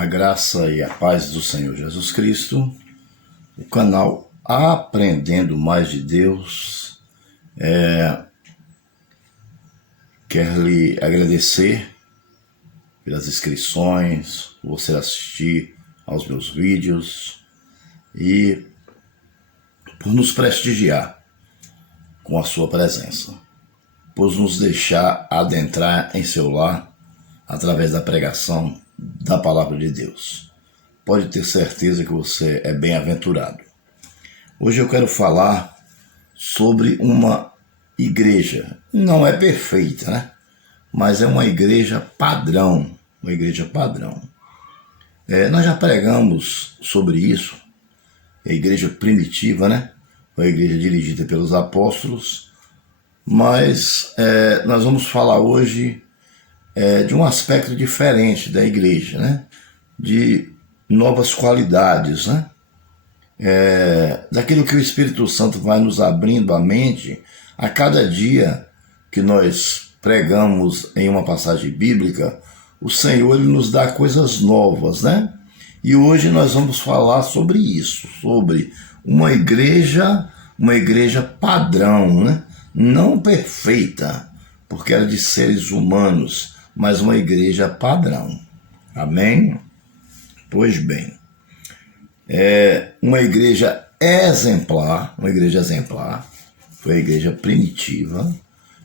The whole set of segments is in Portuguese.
A graça e a paz do Senhor Jesus Cristo. O canal Aprendendo Mais de Deus quer lhe agradecer pelas inscrições, por você assistir aos meus vídeos e por nos prestigiar com a sua presença, por nos deixar adentrar em seu lar através da pregação da palavra de Deus. Pode ter certeza que você é bem-aventurado. Hoje eu quero falar sobre uma igreja. Não é perfeita, né? Mas é uma igreja padrão. Uma igreja padrão. Nós já pregamos sobre isso. A igreja primitiva, né? Foi a igreja dirigida pelos apóstolos. Mas nós vamos falar hoje de um aspecto diferente da igreja, né? De novas qualidades, né? Daquilo que o Espírito Santo vai nos abrindo a mente a cada dia que nós pregamos em uma passagem bíblica. O Senhor ele nos dá coisas novas, né? E hoje nós vamos falar sobre isso, sobre uma igreja padrão, né? Não perfeita, porque era de seres humanos, mas uma igreja padrão. Amém? Pois bem, uma igreja exemplar, foi a igreja primitiva,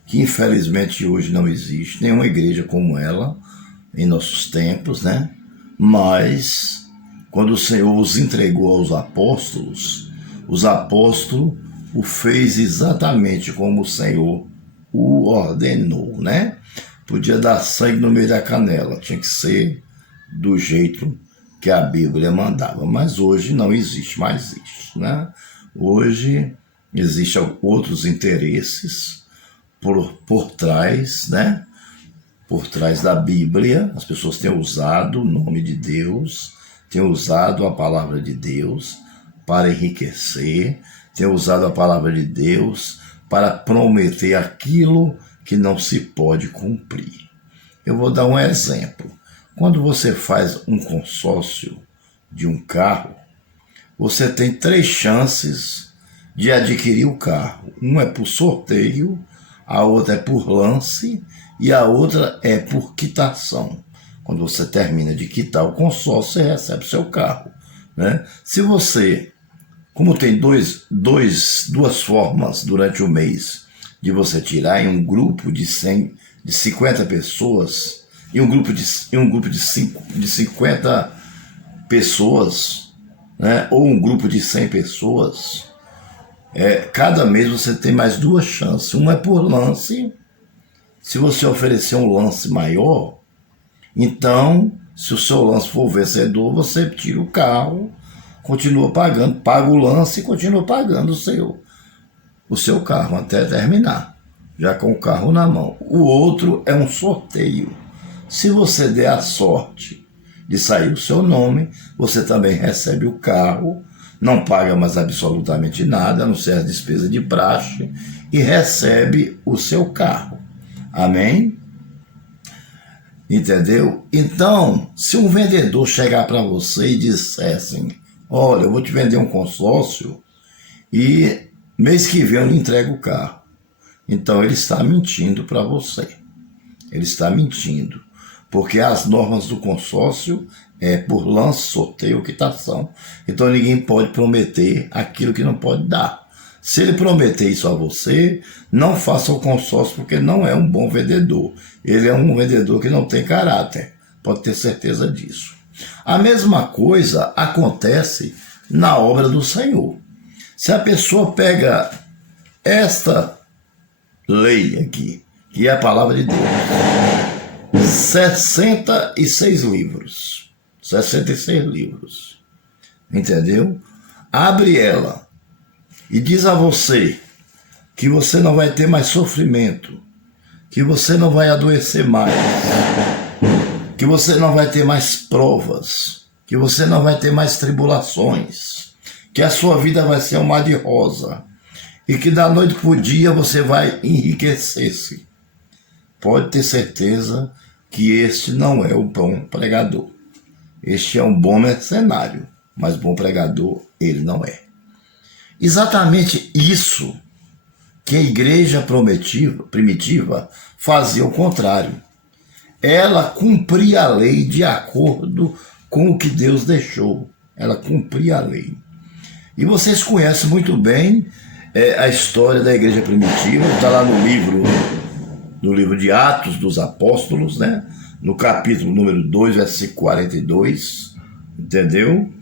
que infelizmente hoje não existe nenhuma igreja como ela em nossos tempos, né? Mas quando o Senhor os entregou aos apóstolos, os apóstolos o fez exatamente como o Senhor o ordenou, né? Podia dar sangue no meio da canela, tinha que ser do jeito que a Bíblia mandava, mas hoje não existe mais isso, né? Hoje existem outros interesses por trás, né? Por trás da Bíblia. As pessoas têm usado o nome de Deus, têm usado a palavra de Deus para enriquecer, têm usado a palavra de Deus para prometer aquilo que não se pode cumprir. Eu vou dar um exemplo. Quando você faz um consórcio de um carro, você tem 3 chances de adquirir o carro. Uma é por sorteio, a outra é por lance e a outra é por quitação. Quando você termina de quitar o consórcio, você recebe seu carro, né? Se você, como tem duas formas durante o mês de você tirar em um grupo de 50 pessoas e um grupo de 50 pessoas, né? Ou um grupo de 100 pessoas, cada mês você tem mais 2 chances. Uma é por lance. Se você oferecer um lance maior, então, se o seu lance for vencedor, você tira o carro, continua pagando, paga o lance e continua pagando o seu carro até terminar, já com o carro na mão. O outro é um sorteio. Se você der a sorte de sair o seu nome, você também recebe o carro, não paga mais absolutamente nada, a não ser as despesas de praxe, e recebe o seu carro. Amém? Entendeu? Então, se um vendedor chegar para você e disser assim: olha, eu vou te vender um consórcio e mês que vem eu lhe entrego o carro. Então ele está mentindo para você. Ele está mentindo. Porque as normas do consórcio é por lance, sorteio ou quitação. Então ninguém pode prometer aquilo que não pode dar. Se ele prometer isso a você, não faça o consórcio, porque não é um bom vendedor. Ele é um vendedor que não tem caráter. Pode ter certeza disso. A mesma coisa acontece na obra do Senhor. Se a pessoa pega esta lei aqui, que é a palavra de Deus, 66 livros, entendeu? Abre ela e diz a você que você não vai ter mais sofrimento, que você não vai adoecer mais, que você não vai ter mais provas, que você não vai ter mais tribulações, que a sua vida vai ser um mar de rosa e que da noite para o dia você vai enriquecer-se. Pode ter certeza que este não é o bom pregador. Este é um bom mercenário, mas bom pregador ele não é. Exatamente isso que a igreja primitiva fazia o contrário. Ela cumpria a lei de acordo com o que Deus deixou. Ela cumpria a lei. E vocês conhecem muito bem a história da igreja primitiva, está lá no livro de Atos dos Apóstolos, né? No capítulo número 2, versículo 42, entendeu?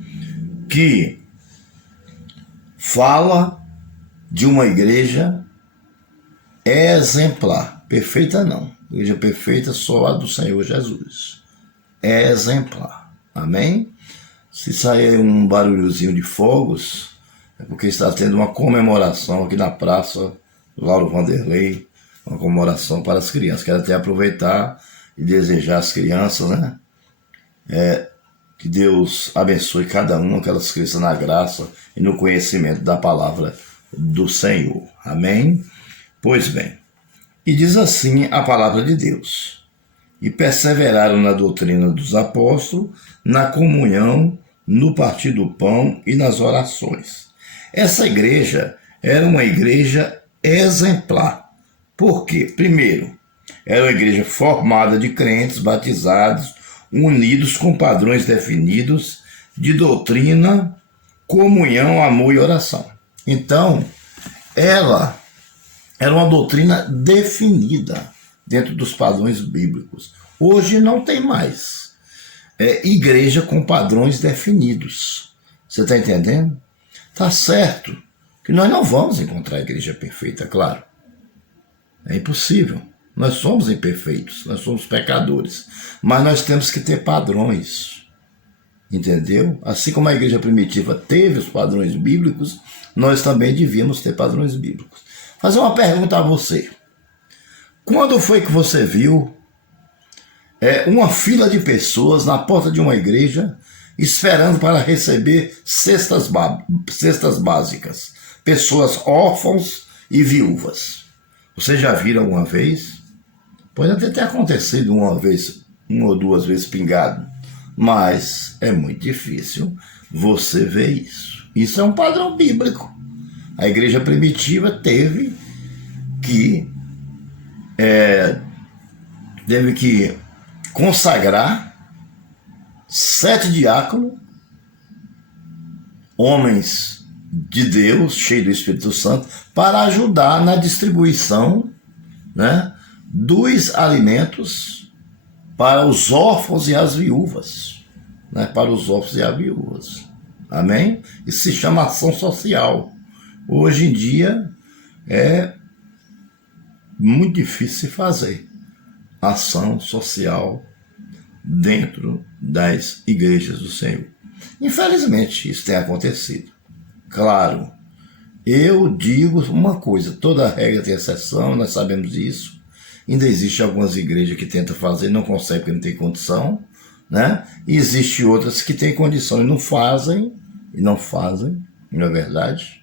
Que fala de uma igreja exemplar. Perfeita não. Igreja perfeita só a do Senhor Jesus. É exemplar. Amém? Se sair um barulhozinho de fogos, é porque está tendo uma comemoração aqui na praça Lauro Vanderlei, uma comemoração para as crianças. Quero até aproveitar e desejar às crianças, né? Que Deus abençoe cada uma, aquelas crianças na graça e no conhecimento da palavra do Senhor. Amém? Pois bem, e diz assim a palavra de Deus: e perseveraram na doutrina dos apóstolos, na comunhão, no partir do pão e nas orações. Essa igreja era uma igreja exemplar. Por quê? Primeiro, era uma igreja formada de crentes batizados, unidos com padrões definidos de doutrina, comunhão, amor e oração. Então, ela era uma doutrina definida dentro dos padrões bíblicos. Hoje não tem mais. É igreja com padrões definidos. Você está entendendo? Tá certo que nós não vamos encontrar a igreja perfeita, claro. É impossível. Nós somos imperfeitos, nós somos pecadores. Mas nós temos que ter padrões. Entendeu? Assim como a igreja primitiva teve os padrões bíblicos, nós também devíamos ter padrões bíblicos. Fazer uma pergunta a você. Quando foi que você viu uma fila de pessoas na porta de uma igreja esperando para receber cestas básicas? Pessoas órfãos e viúvas. Você já viram alguma vez? Pode até ter acontecido uma ou duas vezes pingado, mas é muito difícil você ver isso. Isso é um padrão bíblico. A igreja primitiva teve que consagrar 7 diáconos, homens de Deus, cheios do Espírito Santo, para ajudar na distribuição, né, dos alimentos para os órfãos e as viúvas. Né, para os órfãos e as viúvas. Amém? Isso se chama ação social. Hoje em dia é muito difícil se fazer ação social dentro das igrejas do Senhor. Infelizmente, isso tem acontecido. Claro, eu digo uma coisa, toda regra tem exceção, nós sabemos disso. Ainda existe algumas igrejas que tentam fazer, não conseguem porque não tem condição, né? E existe outras que têm condição e não fazem, não é verdade?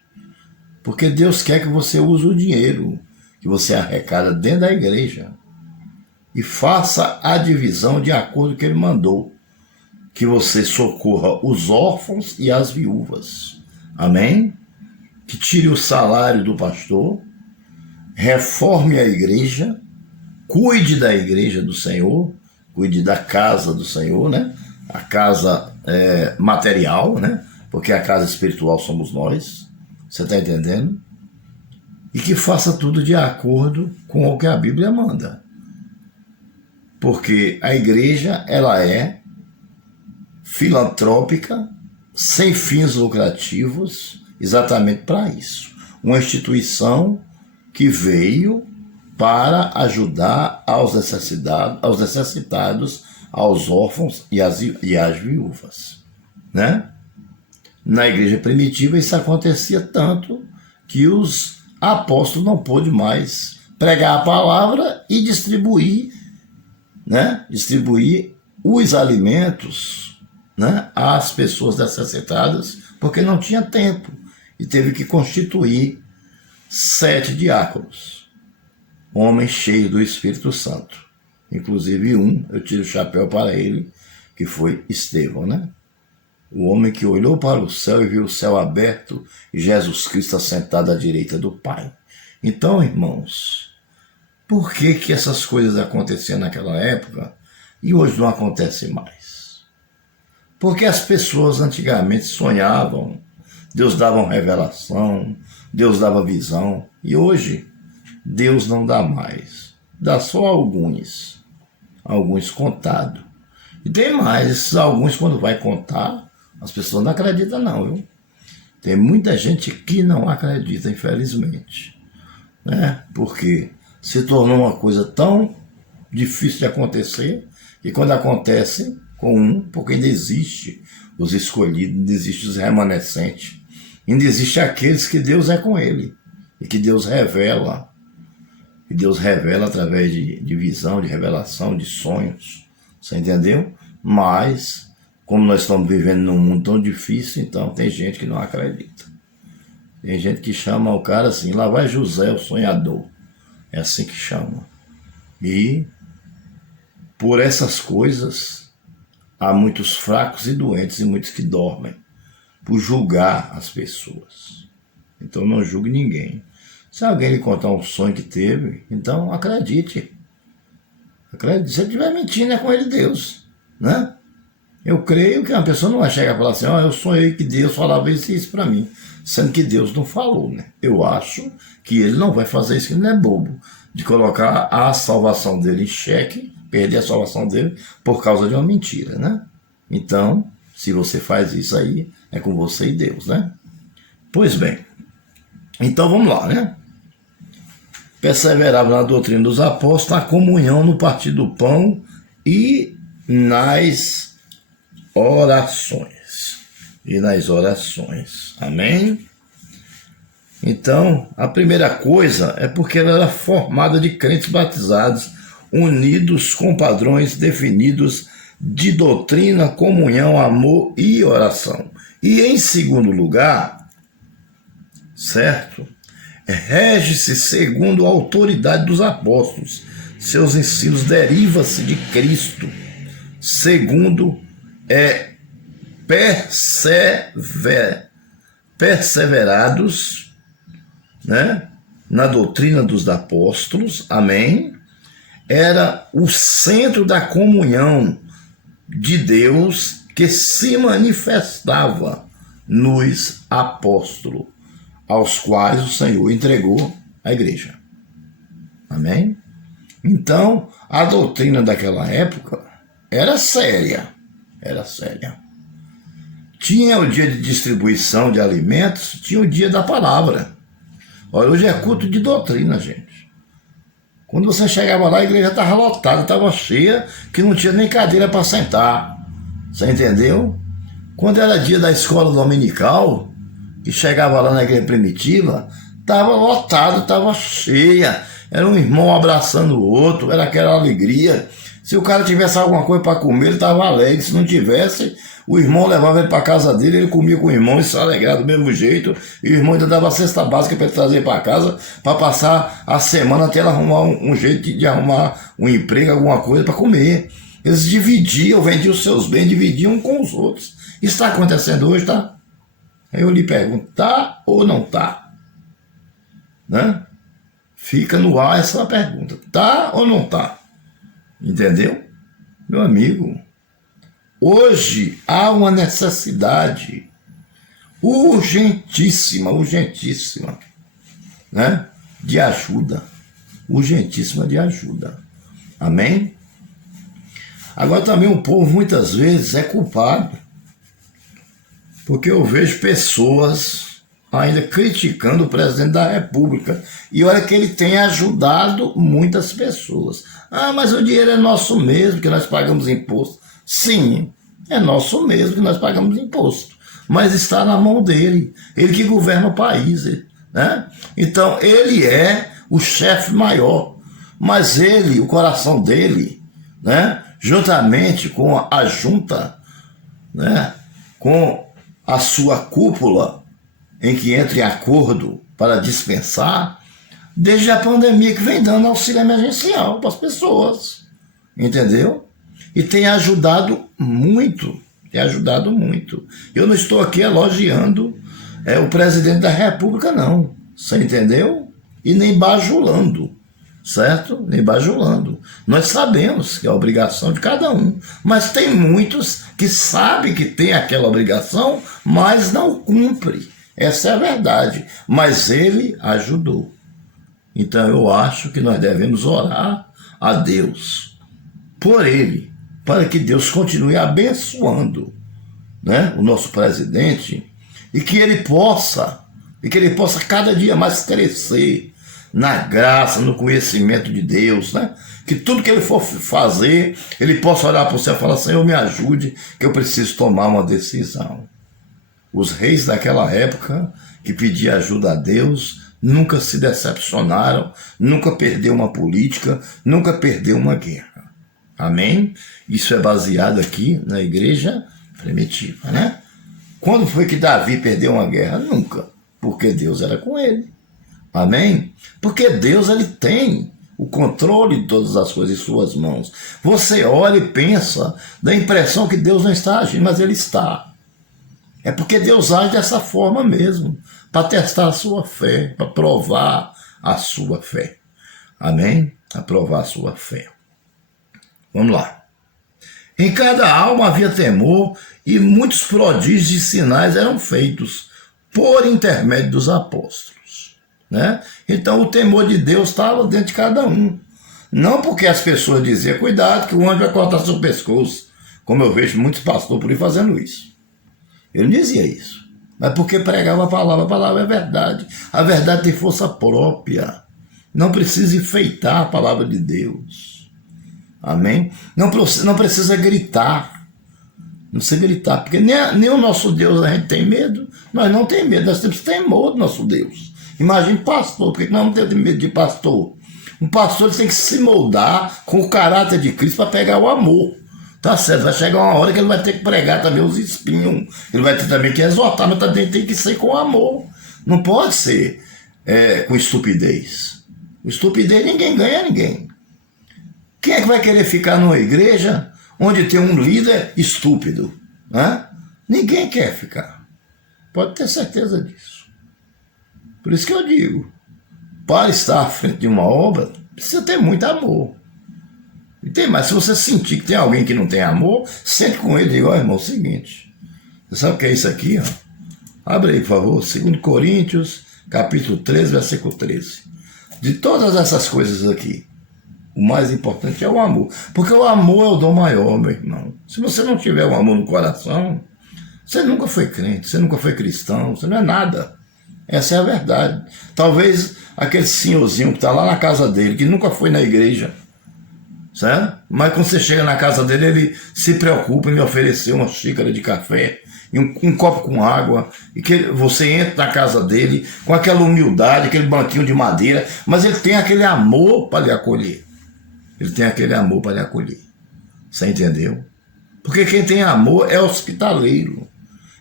Porque Deus quer que você use o dinheiro que você arrecada dentro da igreja e faça a divisão de acordo com o que Ele mandou. Que você socorra os órfãos e as viúvas. Amém? Que tire o salário do pastor, reforme a igreja, cuide da igreja do Senhor, cuide da casa do Senhor, né? A casa material, né? Porque a casa espiritual somos nós. Você está entendendo? E que faça tudo de acordo com o que a Bíblia manda. Porque a igreja, ela é filantrópica, sem fins lucrativos, exatamente para isso. Uma instituição que veio para ajudar aos necessitados, aos órfãos e às viúvas. Né? Na igreja primitiva isso acontecia tanto que os apóstolos não pôde mais pregar a palavra e distribuir os alimentos, né, às pessoas necessitadas, porque não tinha tempo e teve que constituir 7 diáconos, homens cheios do Espírito Santo. Inclusive eu tiro o chapéu para ele, que foi Estevão, né? O homem que olhou para o céu e viu o céu aberto e Jesus Cristo assentado à direita do Pai. Então, irmãos, por que que essas coisas aconteciam naquela época e hoje não acontecem mais? Porque as pessoas antigamente sonhavam, Deus dava uma revelação, Deus dava visão, e hoje Deus não dá mais, dá só alguns contados. E tem mais, esses alguns quando vai contar, as pessoas não acreditam não, viu? Tem muita gente que não acredita, infelizmente, né? Porque se tornou uma coisa tão difícil de acontecer, que quando acontece com um, porque ainda existe os escolhidos, ainda existe os remanescentes, ainda existe aqueles que Deus é com ele, e que Deus revela através de visão, de revelação, de sonhos, você entendeu? Mas, como nós estamos vivendo num mundo tão difícil, então tem gente que não acredita. Tem gente que chama o cara assim, lá vai José, o sonhador. É assim que chama. E, por essas coisas, há muitos fracos e doentes e muitos que dormem, por julgar as pessoas. Então não julgue ninguém. Se alguém lhe contar um sonho que teve, então acredite. Acredite. Se ele estiver mentindo, é com ele Deus, né? Eu creio que uma pessoa não vai chegar e falar assim, eu sonhei que Deus falava isso para mim, sendo que Deus não falou, né? Eu acho que ele não vai fazer isso, que ele não é bobo, de colocar a salvação dele em xeque, perder a salvação dele por causa de uma mentira, né? Então, se você faz isso aí, é com você e Deus, né? Pois bem, então vamos lá, né? Perseverava na doutrina dos apóstolos, na comunhão, no partir do pão e nas orações. Amém? Então, a primeira coisa é porque ela era formada de crentes batizados, unidos com padrões definidos de doutrina, comunhão, amor e oração. E em segundo lugar, certo? Rege-se segundo a autoridade dos apóstolos. Seus ensinos derivam-se de Cristo. Segundo, perseverados, né, na doutrina dos apóstolos, amém? Era o centro da comunhão de Deus que se manifestava nos apóstolos, aos quais o Senhor entregou a igreja. Amém? Então, a doutrina daquela época era séria. Tinha o dia de distribuição de alimentos, tinha o dia da palavra. Olha, hoje é culto de doutrina, gente. Quando você chegava lá, a igreja estava lotada, estava cheia, que não tinha nem cadeira para sentar. Você entendeu? Quando era dia da escola dominical, que chegava lá na igreja primitiva, estava lotado, estava cheia. Era um irmão abraçando o outro, era aquela alegria. Se o cara tivesse alguma coisa para comer, ele estava alegre. Se não tivesse, o irmão levava ele para casa dele, ele comia com o irmão e se alegrava do mesmo jeito. E o irmão ainda dava a cesta básica para ele trazer para casa, para passar a semana até ele arrumar um jeito de arrumar um emprego, alguma coisa para comer. Eles dividiam, vendiam os seus bens, dividiam com os outros. Isso está acontecendo hoje, tá? Aí eu lhe pergunto, tá ou não tá? Né? Fica no ar essa pergunta, tá ou não tá? Entendeu? Meu amigo, hoje há uma necessidade urgentíssima, né? De ajuda. Urgentíssima de ajuda. Amém? Agora também o povo muitas vezes é culpado, porque eu vejo pessoas ainda criticando o presidente da República. E olha que ele tem ajudado muitas pessoas. Ah, mas o dinheiro é nosso mesmo, que nós pagamos imposto. Sim, é nosso mesmo que nós pagamos imposto. Mas está na mão dele. Ele que governa o país, né? Então, ele é o chefe maior. Mas ele, o coração dele, né? Juntamente com a junta, né? Com a sua cúpula, em que entra em acordo para dispensar, desde a pandemia que vem dando auxílio emergencial para as pessoas, entendeu? E tem ajudado muito, tem ajudado muito. Eu não estou aqui elogiando o presidente da República, não. Você entendeu? E nem bajulando, certo? Nem bajulando. Nós sabemos que é a obrigação de cada um, mas tem muitos que sabem que tem aquela obrigação, mas não cumpre. Essa é a verdade. Mas ele ajudou. Então eu acho que nós devemos orar a Deus por ele, para que Deus continue abençoando, né, o nosso presidente, e que ele possa cada dia mais crescer na graça, no conhecimento de Deus, né? Que tudo que ele for fazer, ele possa olhar para você e falar: Senhor, me ajude, que eu preciso tomar uma decisão. Os reis daquela época, que pediam ajuda a Deus, nunca se decepcionaram, nunca perdeu uma política, nunca perdeu uma guerra. Amém? Isso é baseado aqui na igreja primitiva, né? Quando foi que Davi perdeu uma guerra? Nunca, porque Deus era com ele. Amém? Porque Deus, ele tem o controle de todas as coisas em suas mãos. Você olha e pensa, dá a impressão que Deus não está agindo, mas ele está. É porque Deus age dessa forma mesmo, para testar a sua fé, para provar a sua fé. Amém? Para provar a sua fé. Vamos lá. Em cada alma havia temor, e muitos prodígios e sinais eram feitos por intermédio dos apóstolos, né? Então o temor de Deus estava dentro de cada um. Não porque as pessoas diziam: cuidado que o anjo vai cortar seu pescoço, como eu vejo muitos pastores por aí fazendo isso. Ele não dizia isso, mas porque pregava a palavra é verdade. A verdade tem força própria. Não precisa enfeitar a palavra de Deus. Amém? Não precisa gritar. Não precisa gritar, porque nem o nosso Deus a gente tem medo. Nós não temos medo, nós temos temor do nosso Deus. Imagine pastor, por que nós não temos medo de pastor? Um pastor tem que se moldar com o caráter de Cristo para pegar o amor. Tá certo, vai chegar uma hora que ele vai ter que pregar também os espinhos. Ele vai ter também que exortar, mas também tem que ser com amor. Não pode ser com estupidez. Com estupidez ninguém ganha ninguém. Quem é que vai querer ficar numa igreja onde tem um líder estúpido? Né? Ninguém quer ficar. Pode ter certeza disso. Por isso que eu digo, para estar à frente de uma obra, precisa ter muito amor. E tem mais, se você sentir que tem alguém que não tem amor, sente com ele e diga: ó, irmão, é o seguinte, você sabe o que é isso aqui? Ó? Abre aí, por favor, 2 Coríntios, capítulo 13, versículo 13. De todas essas coisas aqui, o mais importante é o amor. Porque o amor é o dom maior, meu irmão. Se você não tiver o amor no coração, você nunca foi crente, você nunca foi cristão, você não é nada. Essa é a verdade. Talvez aquele senhorzinho que está lá na casa dele, que nunca foi na igreja, certo? Mas quando você chega na casa dele, ele se preocupa em lhe oferecer uma xícara de café e um copo com água, e que você entra na casa dele com aquela humildade, aquele banquinho de madeira, mas ele tem aquele amor para lhe acolher. Ele tem aquele amor para lhe acolher. Você entendeu? Porque quem tem amor é hospitaleiro.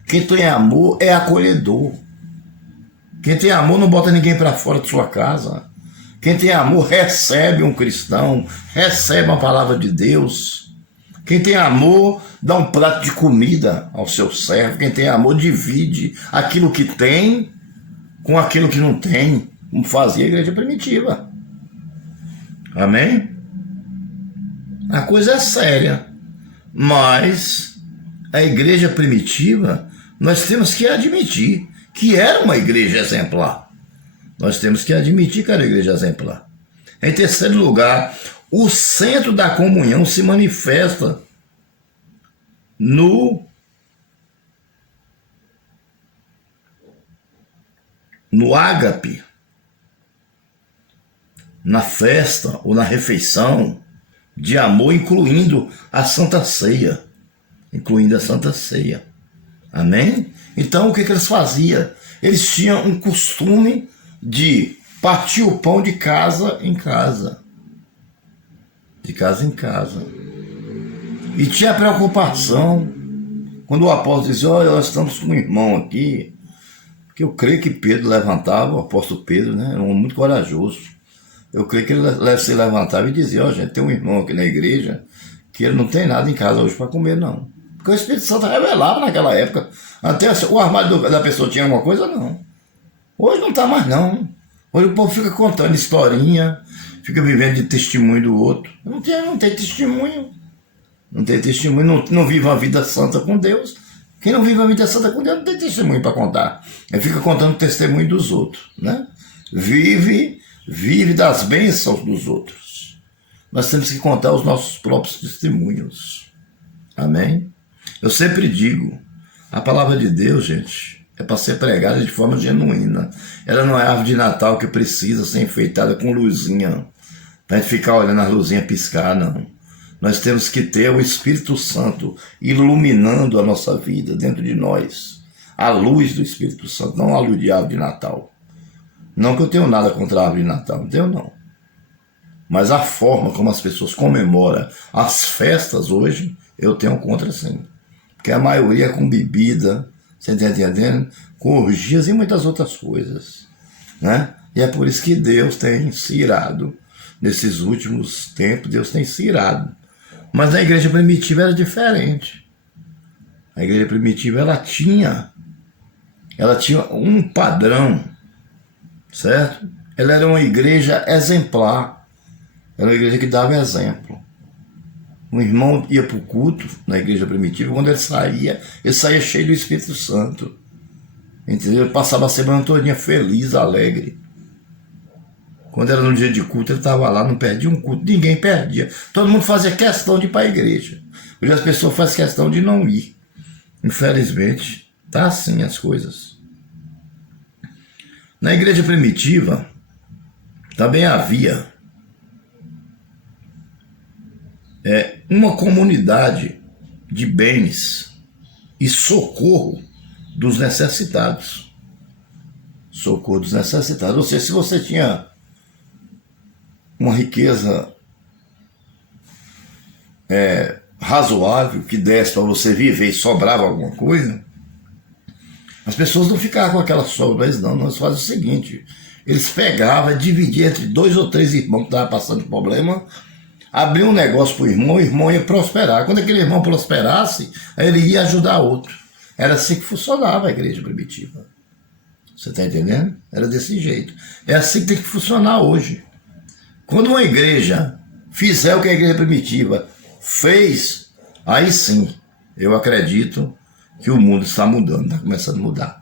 Quem tem amor é acolhedor. Quem tem amor não bota ninguém para fora de sua casa. Quem tem amor recebe um cristão, recebe uma palavra de Deus. Quem tem amor dá um prato de comida ao seu servo. Quem tem amor divide aquilo que tem com aquilo que não tem, como fazia a igreja primitiva. Amém? A coisa é séria, mas a igreja primitiva, nós temos que admitir que era uma igreja exemplar. Nós temos que admitir que era uma igreja exemplar. Em terceiro lugar, o centro da comunhão se manifesta no ágape, na festa ou na refeição de amor, incluindo a Santa Ceia. Incluindo a Santa Ceia. Amém? Então o que eles faziam? Eles tinham um costume de partir o pão de casa em casa. De casa em casa. E tinha preocupação quando o apóstolo dizia: olha, nós estamos com um irmão aqui. Porque eu creio que Pedro levantava, o apóstolo Pedro, né? Era um homem muito corajoso. Eu creio que ele se levantava e dizia: ó, gente, tem um irmão aqui na igreja que ele não tem nada em casa hoje para comer, não. Porque o Espírito Santo revelava naquela época. Até o armário da pessoa tinha alguma coisa, não. Hoje não está mais, não. Hoje o povo fica contando historinha, fica vivendo de testemunho do outro. Não tem testemunho. Não tem testemunho, não vive uma vida santa com Deus. Quem não vive uma vida santa com Deus não tem testemunho para contar. Ele fica contando o testemunho dos outros, né? Vive das bênçãos dos outros. Nós temos que contar os nossos próprios testemunhos. Amém? Eu sempre digo, a palavra de Deus, gente, é para ser pregada de forma genuína. Ela não é árvore de Natal que precisa ser enfeitada com luzinha, para a gente ficar olhando as luzinhas piscar, não. Nós temos que ter o Espírito Santo iluminando a nossa vida dentro de nós. A luz do Espírito Santo, não a luz de árvore de Natal. Não que eu tenha nada contra a árvore de Natal, não tenho não. Mas a forma como as pessoas comemoram as festas hoje, eu tenho contra sim. Porque a maioria é com bebida, você está entendendo? Com orgias e muitas outras coisas, né? E é por isso que Deus tem se irado. Nesses últimos tempos, Deus tem se irado. Mas na igreja primitiva era diferente. A igreja primitiva, ela tinha um padrão, certo? Ela era uma igreja exemplar. Era uma igreja que dava exemplo. Um irmão ia para o culto na igreja primitiva, quando ele saía cheio do Espírito Santo. Entendeu? Ele passava a semana todinha feliz, alegre. Quando era no dia de culto, ele estava lá, não perdia um culto, ninguém perdia. Todo mundo fazia questão de ir para a igreja. Hoje as pessoas fazem questão de não ir. Infelizmente, tá assim as coisas. Na igreja primitiva, também havia uma comunidade de bens e socorro dos necessitados. Socorro dos necessitados. Ou seja, se você tinha uma riqueza razoável, que desse para você viver e sobrava alguma coisa, as pessoas não ficavam com aquela sobra, não. Nós fazíamos o seguinte: eles pegavam, dividiam entre 2 ou 3 irmãos que estavam passando problema, abriam um negócio para o irmão ia prosperar. Quando aquele irmão prosperasse, aí ele ia ajudar outro. Era assim que funcionava a igreja primitiva. Você está entendendo? Era desse jeito. É assim que tem que funcionar hoje. Quando uma igreja fizer o que a igreja primitiva fez, aí sim, eu acredito que o mundo está mudando, está começando a mudar.